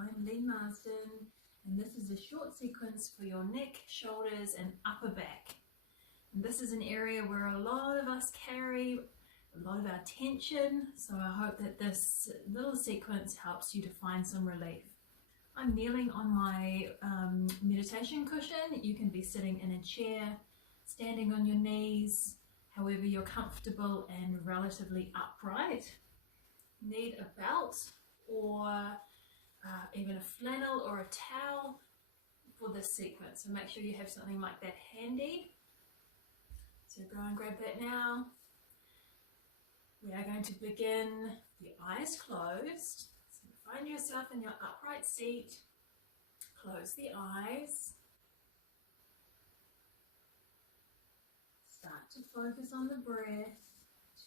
I'm Lee Marsden, and this is a short sequence for your neck, shoulders and upper back. And this is an area where a lot of us carry a lot of our tension, so I hope that this little sequence helps you to find some relief. I'm kneeling on my meditation cushion. You can be sitting in a chair, standing on your knees, however you're comfortable and relatively upright. Need a belt or even a flannel or a towel for this sequence, so make sure you have something like that handy. So go and grab that now. We are going to begin the eyes closed. So find yourself in your upright seat, close the eyes, start to focus on the breath,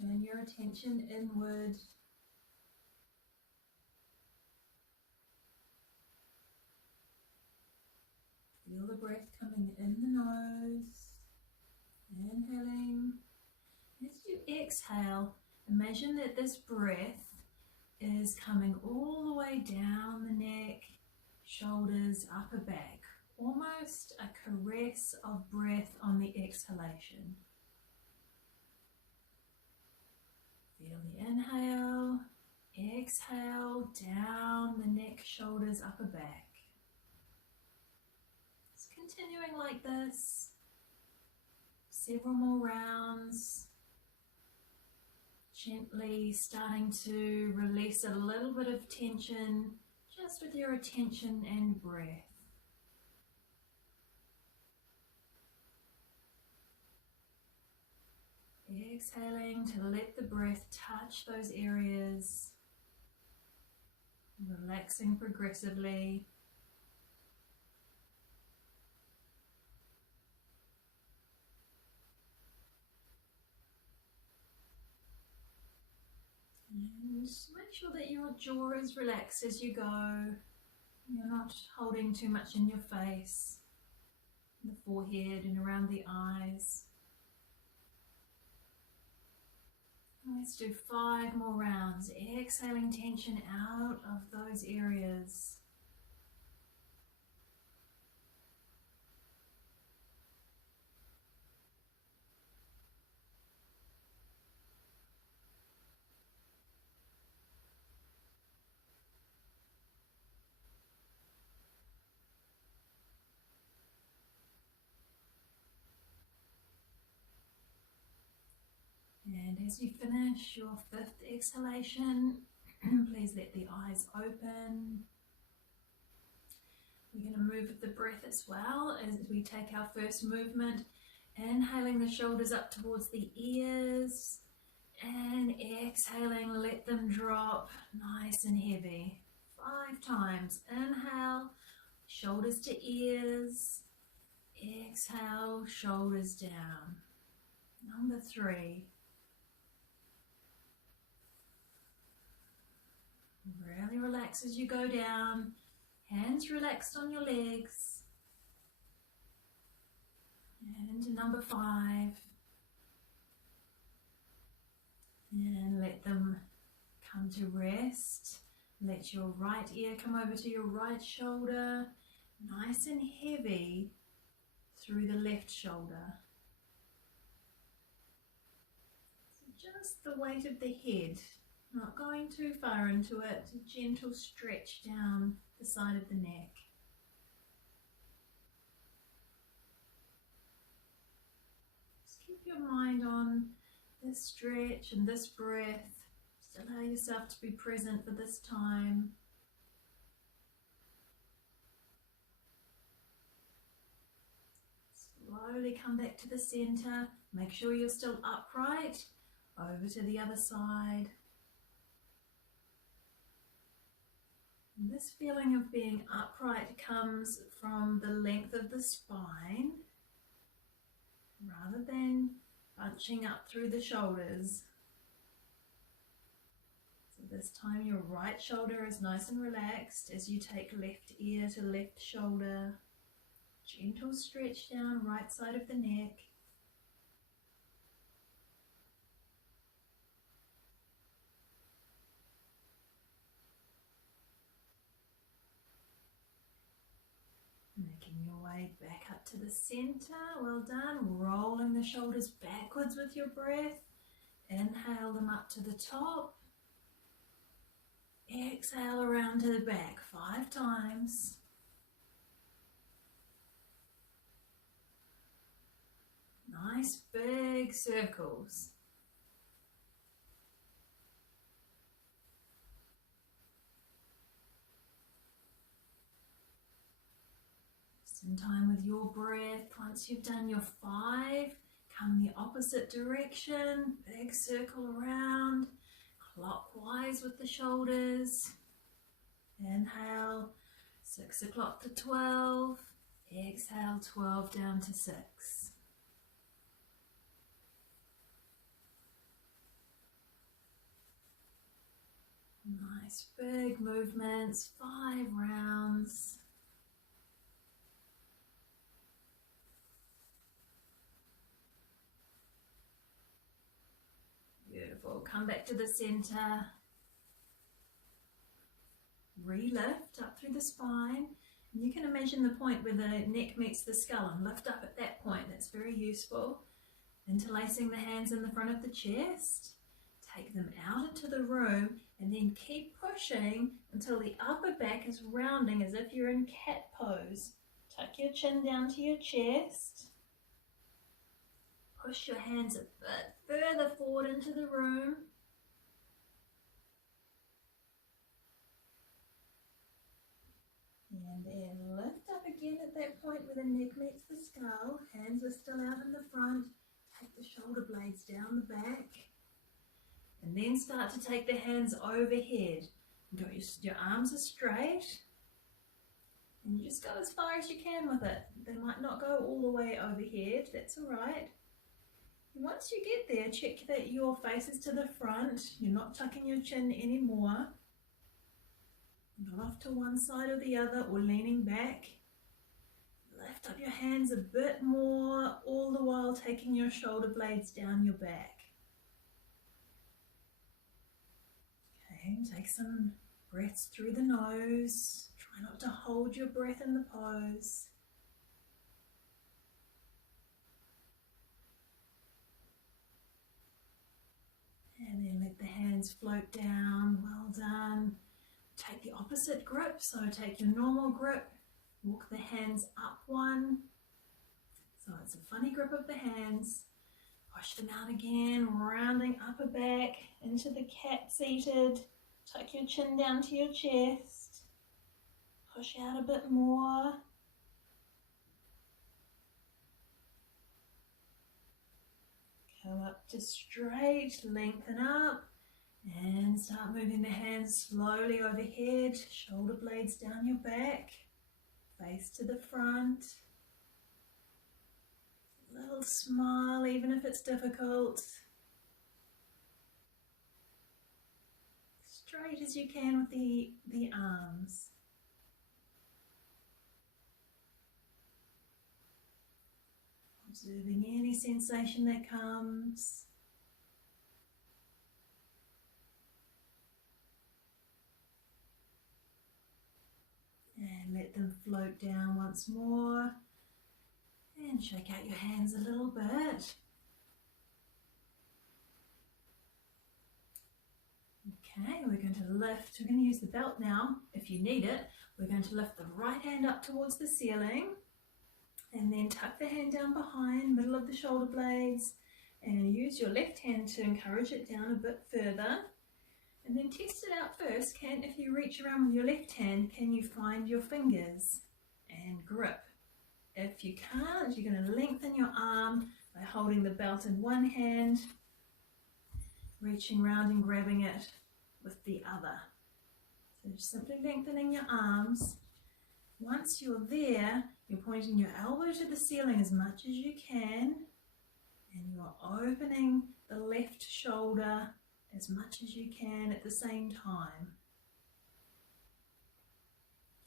turn your attention inward. Feel the breath coming in the nose, inhaling. As you exhale, imagine that this breath is coming all the way down the neck, shoulders, upper back, almost a caress of breath on the exhalation. Feel the inhale, exhale, down the neck, shoulders, upper back. Continuing like this, several more rounds, gently starting to release a little bit of tension just with your attention and breath. Exhaling to let the breath touch those areas, relaxing progressively. And make sure that your jaw is relaxed as you go. You're not holding too much in your face, the forehead and around the eyes. Let's do 5 more rounds, exhaling tension out of those areas. And as you finish your 5th exhalation, please let the eyes open. We're going to move with the breath as well as we take our first movement, inhaling the shoulders up towards the ears and exhaling, let them drop nice and heavy. 5 times. Inhale, shoulders to ears. Exhale, shoulders down. Number 3. Really relax as you go down. Hands relaxed on your legs. And number 5. And let them come to rest. Let your right ear come over to your right shoulder. Nice and heavy through the left shoulder. So just the weight of the head. Not going too far into it, a gentle stretch down the side of the neck. Just keep your mind on this stretch and this breath. Just allow yourself to be present for this time. Slowly come back to the center. Make sure you're still upright. Over to the other side. This feeling of being upright comes from the length of the spine rather than bunching up through the shoulders. So this time your right shoulder is nice and relaxed as you take left ear to left shoulder. Gentle stretch down right side of the neck. Working your way back up to the center. Well done. Rolling the shoulders backwards with your breath. Inhale them up to the top. Exhale around to the back 5 times. Nice big circles. Some time with your breath. Once you've done your 5, come the opposite direction. Big circle around, clockwise with the shoulders. Inhale, 6 o'clock to 12. Exhale, 12 down to 6. Nice big movements, 5 rounds. Beautiful. Come back to the center. Re-lift up through the spine. And you can imagine the point where the neck meets the skull and lift up at that point. That's very useful. Interlacing the hands in the front of the chest. Take them out into the room and then keep pushing until the upper back is rounding as if you're in cat pose. Tuck your chin down to your chest. Push your hands a bit further forward into the room. And then lift up again at that point where the neck meets the skull. Hands are still out in the front. Take the shoulder blades down the back. And then start to take the hands overhead. Your arms are straight. And you just go as far as you can with it. They might not go all the way overhead. That's all right. Once you get there, check that your face is to the front. You're not tucking your chin anymore. Not off to one side or the other or leaning back. Lift up your hands a bit more, all the while taking your shoulder blades down your back. Okay, take some breaths through the nose. Try not to hold your breath in the pose. And then let the hands float down. Well done. Take the opposite grip. So take your normal grip. Walk the hands up one. So it's a funny grip of the hands. Push them out again. Rounding upper back into the cat seated. Tuck your chin down to your chest. Push out a bit more. Come up to straight, lengthen up, and start moving the hands slowly overhead, shoulder blades down your back, face to the front. A little smile, even if it's difficult. Straight as you can with the arms. Observing any sensation that comes. And let them float down once more. And shake out your hands a little bit. Okay, we're going to lift. We're going to use the belt now if you need it. We're going to lift the right hand up towards the ceiling. And then tuck the hand down behind, middle of the shoulder blades, and use your left hand to encourage it down a bit further. And then test it out first. If you reach around with your left hand, can you find your fingers and grip? If you can't, you're going to lengthen your arm by holding the belt in one hand, reaching around and grabbing it with the other. So just simply lengthening your arms. Once you're there, you're pointing your elbow to the ceiling as much as you can, and you're opening the left shoulder as much as you can at the same time.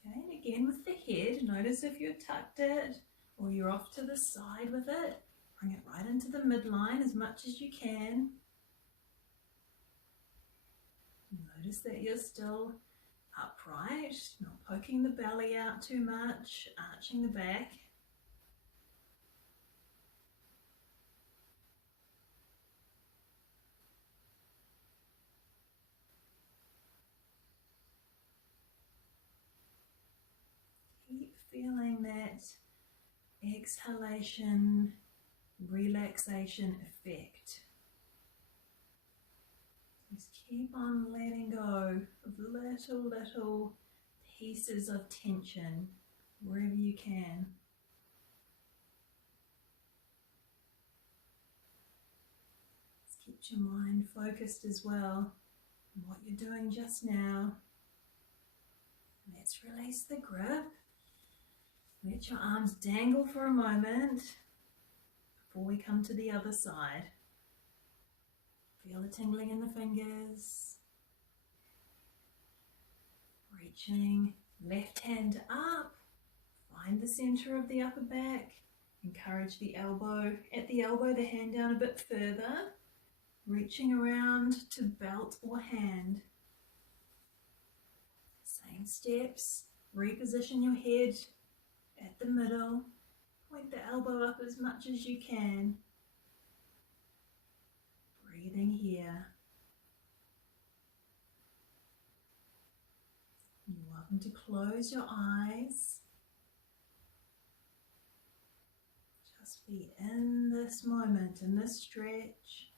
Okay, and again with the head, notice if you've tucked it or you're off to the side with it, bring it right into the midline as much as you can. Notice that you're still upright, not poking the belly out too much, arching the back. Keep feeling that exhalation, relaxation effect. Just keep on letting go of little pieces of tension wherever you can. Just keep your mind focused as well on what you're doing just now. Let's release the grip. Let your arms dangle for a moment before we come to the other side. Feel the tingling in the fingers. Reaching left hand up. Find the center of the upper back. Encourage the elbow. At the elbow, the hand down a bit further. Reaching around to belt or hand. Same steps. Reposition your head at the middle. Point the elbow up as much as you can. Breathing here. You're welcome to close your eyes. Just be in this moment, in this stretch.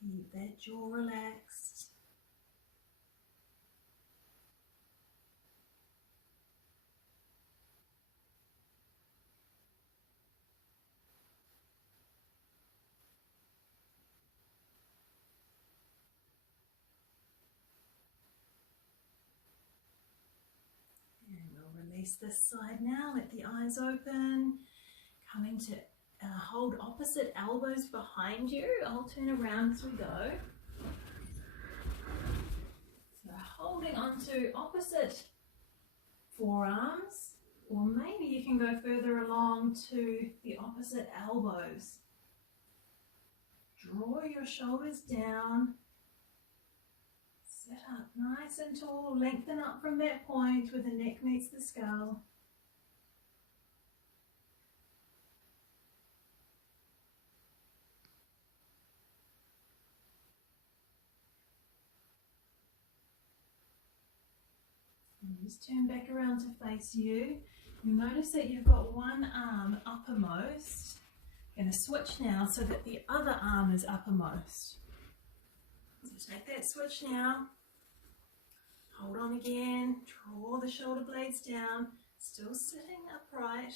Keep that jaw relaxed. Release this side now, let the eyes open. Coming to hold opposite elbows behind you. I'll turn around as we go. So holding onto opposite forearms, or maybe you can go further along to the opposite elbows. Draw your shoulders down. Sit up nice and tall, lengthen up from that point where the neck meets the skull. And just turn back around to face you. You'll notice that you've got one arm uppermost. I'm going to switch now so that the other arm is uppermost. So take that switch now. Hold on again, draw the shoulder blades down, still sitting upright.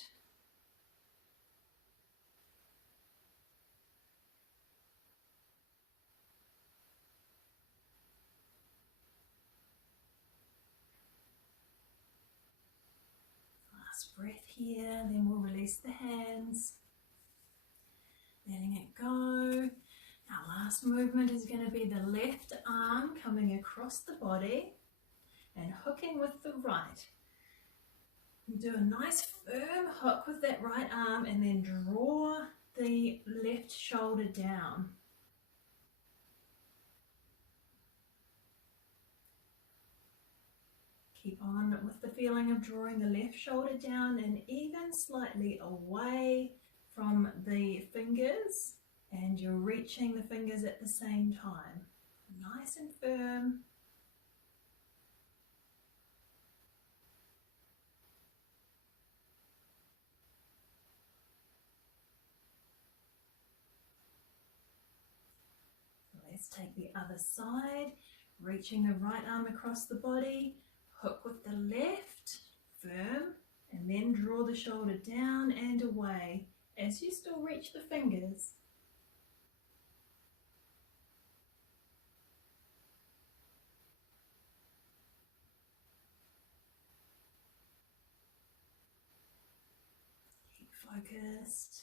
Last breath here, then we'll release the hands, letting it go. Our last movement is going to be the left arm coming across the body and hooking with the right. Do a nice firm hook with that right arm and then draw the left shoulder down. Keep on with the feeling of drawing the left shoulder down and even slightly away from the fingers, and you're reaching the fingers at the same time. Nice and firm. Let's take the other side, reaching the right arm across the body, hook with the left, firm, and then draw the shoulder down and away as you still reach the fingers. Keep focused,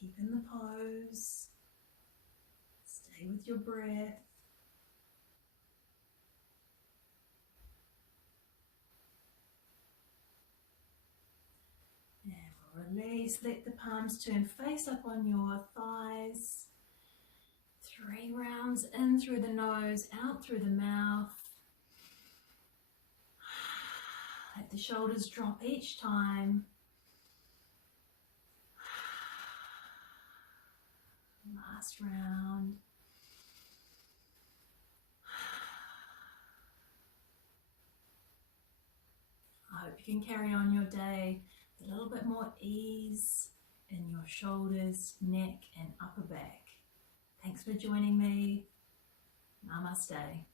keep in the pose. Stay with your breath. And we'll release, let the palms turn face up on your thighs. nose, out through the mouth. Let the shoulders drop each time. Last round. I hope you can carry on your day with a little bit more ease in your shoulders, neck and upper back. Thanks for joining me. Namaste.